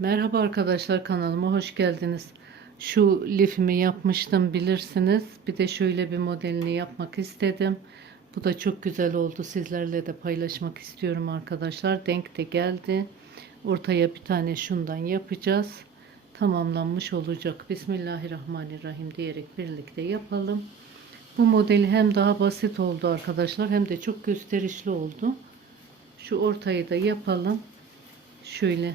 Merhaba arkadaşlar kanalıma hoş geldiniz. Şu lifimi yapmıştım bilirsiniz. Bir de şöyle bir modelini yapmak istedim. Bu da çok güzel oldu. Sizlerle de paylaşmak istiyorum arkadaşlar. Denk de geldi. Ortaya bir tane şundan yapacağız. Tamamlanmış olacak. Bismillahirrahmanirrahim diyerek birlikte yapalım. Bu model hem daha basit oldu arkadaşlar hem de çok gösterişli oldu. Şu ortayı da yapalım. Şöyle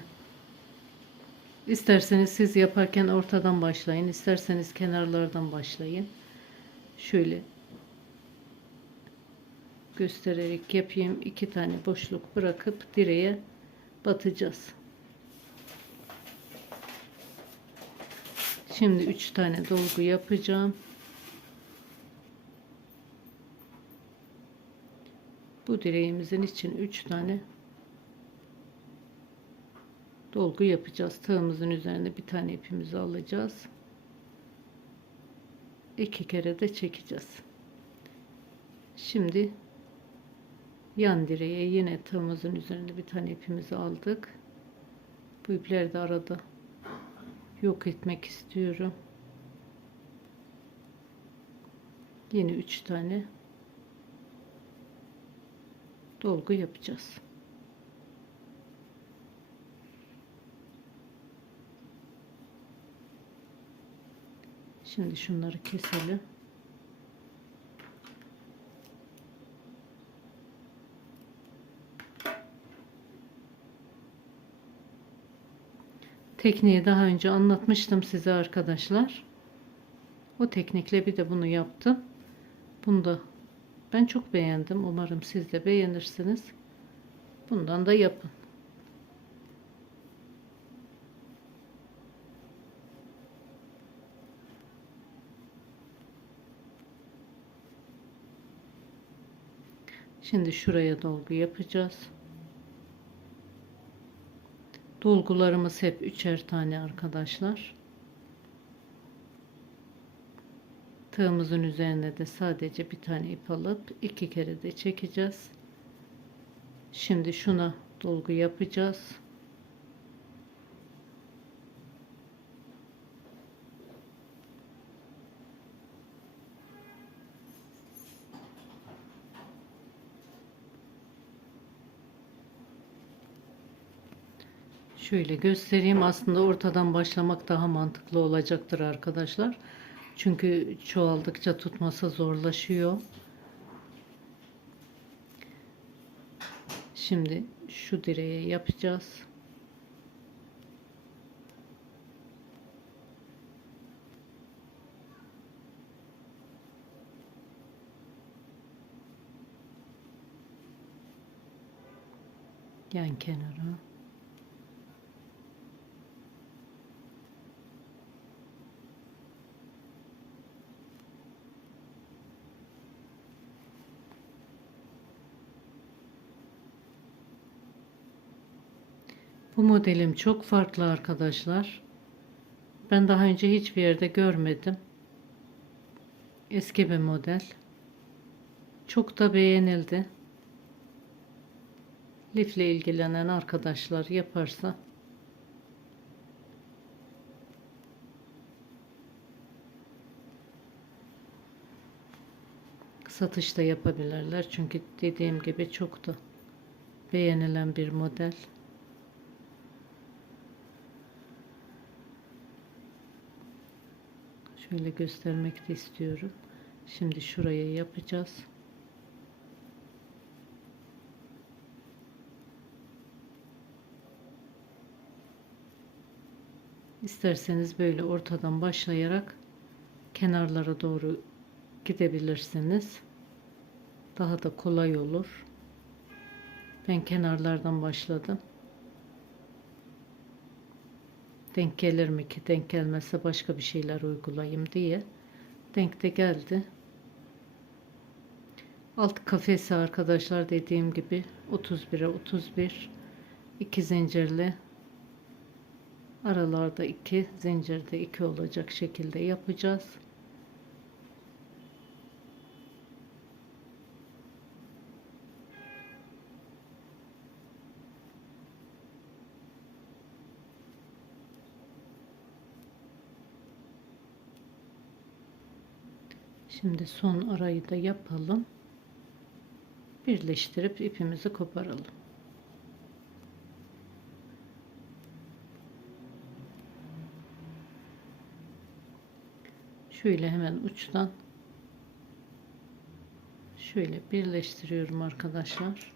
İsterseniz siz yaparken ortadan başlayın. isterseniz kenarlardan başlayın. Şöyle göstererek yapayım. iki tane boşluk bırakıp direğe batacağız. Şimdi üç tane dolgu yapacağım. Bu direğimizin için üç tane dolgu yapacağız. Tığımızın üzerine bir tane ipimizi alacağız. İki kere de çekeceğiz. Şimdi yan direğe yine tığımızın üzerine bir tane ipimizi aldık. Bu ipleri de arada yok etmek istiyorum. Yine üç tane dolgu yapacağız. Şimdi şunları keselim. Tekniği daha önce anlatmıştım size arkadaşlar. O teknikle bir de bunu yaptım. Bunu da ben çok beğendim. Umarım siz de beğenirsiniz. Bundan da yapın. Şimdi şuraya dolgu yapacağız. Dolgularımız hep üçer tane arkadaşlar. Tığımızın üzerine de sadece bir tane ip alıp iki kere de çekeceğiz. Şimdi şuna dolgu yapacağız. Şöyle göstereyim. Aslında ortadan başlamak daha mantıklı olacaktır arkadaşlar. Çünkü çoğaldıkça tutması zorlaşıyor. Şimdi şu direğe yapacağız. Yan kenara. Bu modelim çok farklı arkadaşlar. Ben daha önce hiçbir yerde görmedim. Eski bir model. Çok da beğenildi. Lifle ilgilenen arkadaşlar yaparsa satışta yapabilirler. Çünkü dediğim gibi çok da beğenilen bir model. Şöyle göstermek de istiyorum. Şimdi şuraya yapacağız. İsterseniz böyle ortadan başlayarak kenarlara doğru gidebilirsiniz. Daha da kolay olur. Ben kenarlardan başladım. Denk gelir mi ki? Denk gelmezse başka bir şeyler uygulayayım diye. Denk de geldi. Alt kafesi arkadaşlar dediğim gibi 31'e 31 iki zincirli aralarda iki zincirde iki olacak şekilde yapacağız. Şimdi son arayı da yapalım. Birleştirip ipimizi koparalım. Şöyle hemen uçtan şöyle birleştiriyorum arkadaşlar.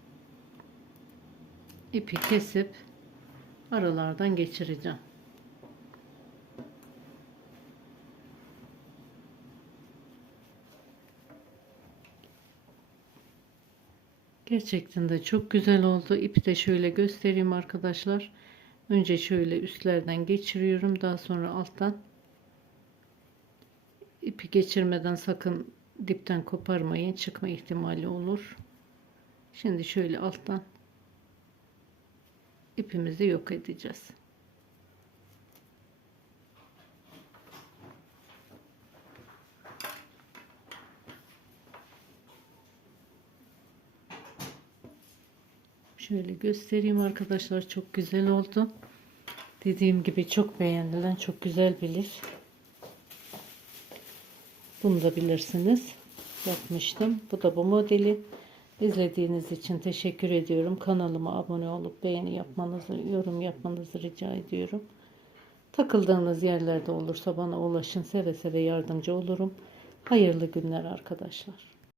İpi kesip aralardan geçireceğim. Gerçekten de çok güzel oldu. İpi de şöyle göstereyim arkadaşlar. Önce şöyle üstlerden geçiriyorum. Daha sonra alttan ipi geçirmeden sakın dipten koparmayın. Çıkma ihtimali olur. Şimdi şöyle alttan ipimizi yok edeceğiz. Şöyle göstereyim arkadaşlar. Çok güzel oldu. Dediğim gibi çok beğenilen çok güzel bir lif. Bunu da bilirsiniz. Yapmıştım. Bu da bu modeli. İzlediğiniz için teşekkür ediyorum. Kanalıma abone olup beğeni yapmanızı, yorum yapmanızı rica ediyorum. Takıldığınız yerlerde olursa bana ulaşın. Seve seve yardımcı olurum. Hayırlı günler arkadaşlar.